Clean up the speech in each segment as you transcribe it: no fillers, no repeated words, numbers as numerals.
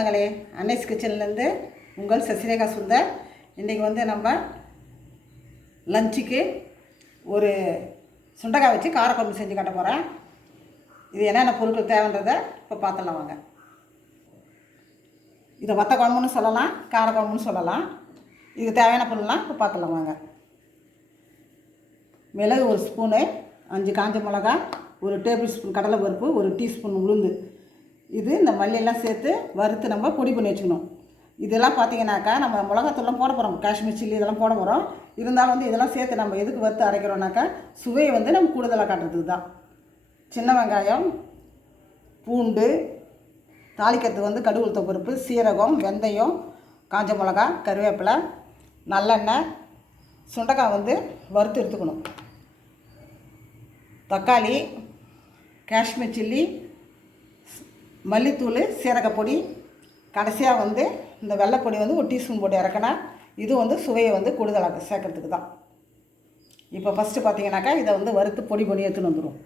சொந்தங்களே, அன்னைஸ் கிச்சன்லேருந்து உங்கள் சசிரேகா சுந்தர். இன்றைக்கி வந்து நம்ம லஞ்சுக்கு ஒரு சுண்டைக்காய் வச்சு காரக்குழம்பு செஞ்சு காட்ட போகிறேன். இது என்னென்ன பொருட்கள் தேவைன்றதை இப்போ பார்த்துடலாம் வாங்க. இதை வத்த குழம்புன்னு சொல்லலாம், காரக்குழம்புன்னு சொல்லலாம். இதுக்கு தேவையான பொருள்லாம் இப்போ பார்த்துடலாம் வாங்க. மிளகு 1 ஸ்பூனு, 5 காஞ்ச மிளகா, 1 டேபிள் ஸ்பூன் கடலை பருப்பு, 1 டீஸ்பூன் உளுந்து, இது இந்த மல்லியெல்லாம் சேர்த்து வறுத்து நம்ம பொடி பண்ணி வச்சுக்கணும். இதெல்லாம் பார்த்தீங்கன்னாக்கா நம்ம மிளகாத்தூள்லாம் போட போகிறோம், காஷ்மீர் சில்லி இதெல்லாம் போட போகிறோம். இருந்தாலும் வந்து இதெல்லாம் சேர்த்து நம்ம எதுக்கு வறுத்து அரைக்கிறோம்னாக்கா சுவையை வந்து நம்ம கூடுதலாக காட்டுறதுக்கு தான். சின்ன வெங்காயம், பூண்டு, தாளிக்கிறதுக்கு வந்து கடுகு உளுத்தம் பருப்பு, சீரகம், வெந்தயம், காஞ்ச மிளகா, கருவேப்பிலை, நல்லெண்ணெய், சுண்டைக்காய் வந்து வறுத்து எடுத்துக்கணும், தக்காளி, காஷ்மீர் சில்லி, மல்லித்தூள், சீரகப்பொடி, கடைசியாக வந்து இந்த வெள்ளைப்பொடி வந்து 1 டீஸ்பூன் போட்டு இறக்கினா இது வந்து சுவையை வந்து கூடுதலாக சேர்க்கறதுக்கு தான். இப்போ ஃபஸ்ட்டு பார்த்தீங்கன்னாக்கா இதை வந்து வறுத்து பொடி பண்ணி எடுத்துன்னு வந்துடும்.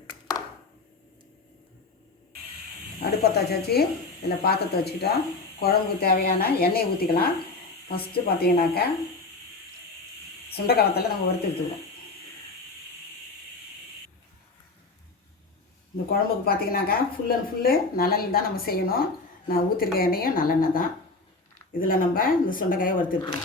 அடுப்பத்தை வச்சாச்சு, இதில் பாத்திரத்தை வச்சுக்கிட்டோம். குழம்புக்கு தேவையான எண்ணெயை ஊற்றிக்கலாம். ஃபஸ்ட்டு பார்த்தீங்கன்னாக்கா சுண்டைக்காய் நம்ம வறுத்து எடுத்துக்கலாம். இந்த குழம்புக்கு பார்த்தீங்கன்னாக்கா ஃபுல் அண்ட் ஃபுல்லு நல்லெண்ணெய் தான் நம்ம செய்யணும். நான் ஊற்றிருக்க எண்ணெயும் நல்லெண்ணெய் தான். இதில் நம்ம இந்த சுண்டைக்காயை வறுத்துருக்கோம்.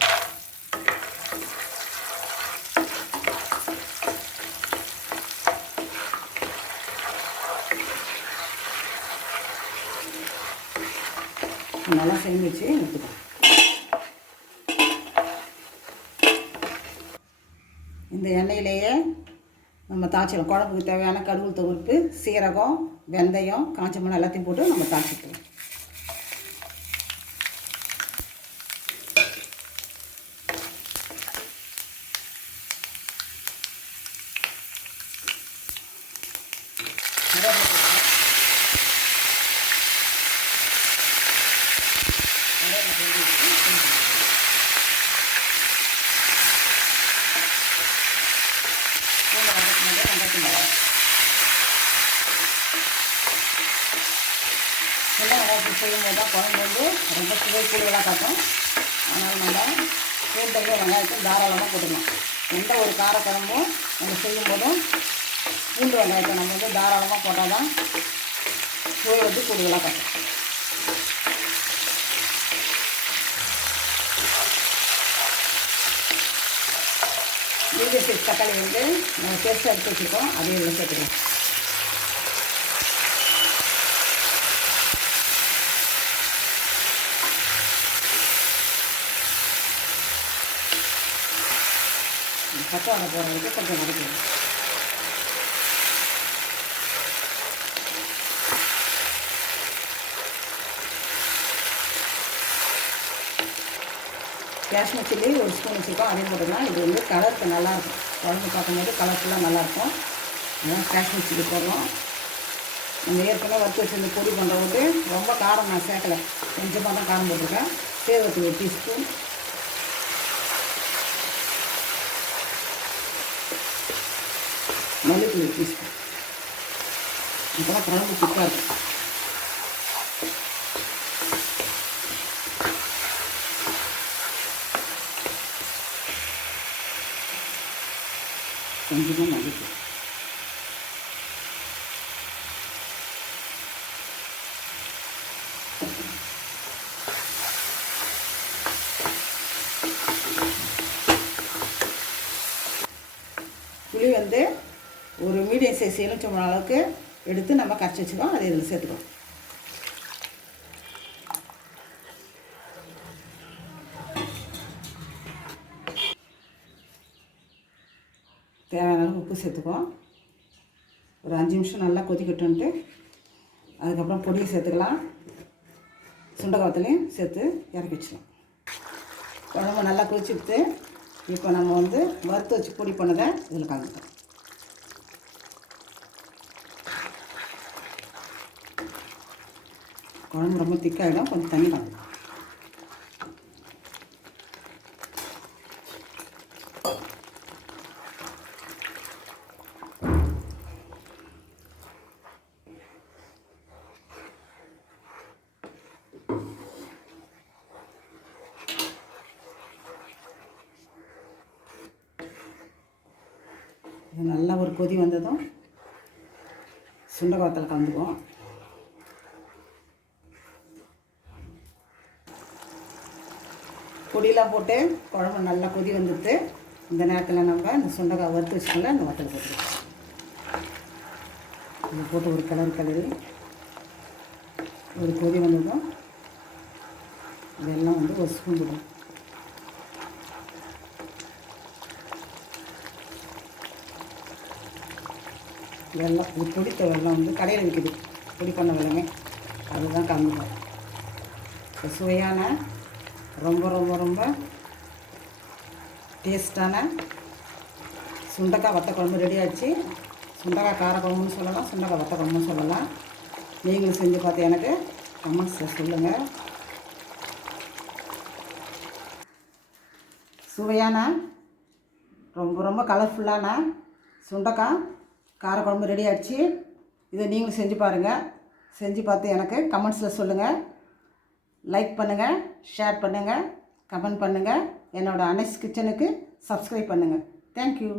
நல்லா செஞ்சு எடுத்துக்கலாம். இந்த எண்ணெயிலேயே நம்ம தாய்ச்சிக்கலாம். குழம்புக்கு தேவையான கடுகு உளுத்தம் பருப்பு, சீரகம், வெந்தயம், காஞ்ச மிளகாய் எல்லாத்தையும் போட்டு நம்ம தாய்ச்சிக்கலாம். செய்யும்போது தான் குழம்பு வந்து ரொம்ப சுவை கூடுதலாக காட்டும். அதனால் நம்ம பூண்டையும் வெங்காயத்தையும் தாராளமாக போட்டுக்கலாம். எந்த ஒரு காரக்குழம்பும் நம்ம செய்யும்போதும் பூண்டு வெங்காயத்தை நம்ம வந்து தாராளமாக போட்டால் தான் சுவை வந்து கூடுதலாக காட்டும். மீடியம் சைஸ் தக்காளி வந்து நம்ம டேஸ்ட்டாக எடுத்து வச்சுருக்கோம், அதே இதில் சேர்த்துக்கலாம். பச்சை வடை போடுறதுக்கு கொஞ்சம் வதக்கணும். காஷ்மீர் சில்லி 1 ஸ்பூன் வச்சுருக்கோம், அதையும் போட்டுக்கலாம். இது வந்து கலருக்கு நல்லாயிருக்கும், குழம்பு பார்க்கும்போது கலர்ஃபுல்லாக நல்லாயிருக்கும். அதான் காஷ்மீர் சில்லி போடுறோம். நம்ம ஏற்கனவே வறுத்து வச்சு பொடி பண்ணுறதுக்கு ரொம்ப காரம் நான் சேர்க்கலை, கொஞ்சமாக தான் காரம் போட்டிருக்கேன். சீரகத்துக்கு 1 டீஸ்பூன், மல்லித்தூள் 1 டீஸ்பூன். இப்போலாம் குழம்பு திக்காக இருக்கும். கொஞ்சமாக மல்லித்தூள். புளி வந்து ஒரு மீடியம் சைஸ் எலுமிச்சம்பழம் அளவுக்கு எடுத்து நம்ம கரைச்சி வச்சுக்கோம், அதை இதில் சேர்த்துக்கோம். தேவையான அளவு உப்பு சேர்த்துக்குவோம். ஒரு 5 நிமிஷம் நல்லா கொதிக்கட்டுன்ட்டு அதுக்கப்புறம் பொடியை சேர்த்துக்கலாம். சுண்டைக்காத்துலையும் சேர்த்து இறக்கி வச்சிடலாம். குழம்பு நல்லா கொதிச்சுட்டு இப்போ நம்ம வந்து வறுத்து வச்சு பொடி பண்ணதை இதில் கலந்துட்டோம். குழம்பு ரொம்ப திக்காகிடும், கொஞ்சம் தண்ணி கலந்து. இது நல்லா ஒரு கொதி வந்ததும் சுண்டக்காய் வத்தல் கலந்துக்குவோம். பொடியெலாம் போட்டு குழம்பு நல்லா கொதி வந்துட்டு இந்த நேரத்தில் நம்ம இந்த சுண்டக்காய் வறுத்து வச்சுக்கல இந்த வத்தல் போட்டுருவோம். இதை போட்டு ஒரு கிளறி ஒரு கொதி வந்ததும் இதெல்லாம் வந்து ஒரு ஸ்பூன் போடும். வெல்லம், இது பொடித்த வெல்லம் வந்து கடையில் விற்கிது, பொடி பண்ண வெள்ளமே, அதுதான் கலந்துக்கும். சுவையான ரொம்ப ரொம்ப ரொம்ப டேஸ்டான சுண்டக்காய் வத்த குழம்பு ரெடி ஆகிடுச்சு. சுண்டக்காய் கார குழம்புன்னு சொல்லலாம், சுண்டக்காய் வத்த குழம்புன்னு சொல்லலாம். நீங்களும் செஞ்சு பார்த்து எனக்கு கமெண்ட்ஸில் சொல்லுங்கள். சுவையான ரொம்ப ரொம்ப கலர்ஃபுல்லான சுண்டக்காய் காரக்குழம்பு ரெடி ஆகிடுச்சு. இதை நீங்களும் செஞ்சு பாருங்கள். செஞ்சு பார்த்து எனக்கு கமெண்ட்ஸில் சொல்லுங்கள். லைக் பண்ணுங்கள், ஷேர் பண்ணுங்கள், கமெண்ட் பண்ணுங்கள். என்னோடய அனஸ் கிச்சனுக்கு சப்ஸ்கிரைப் பண்ணுங்கள். தேங்க்யூ.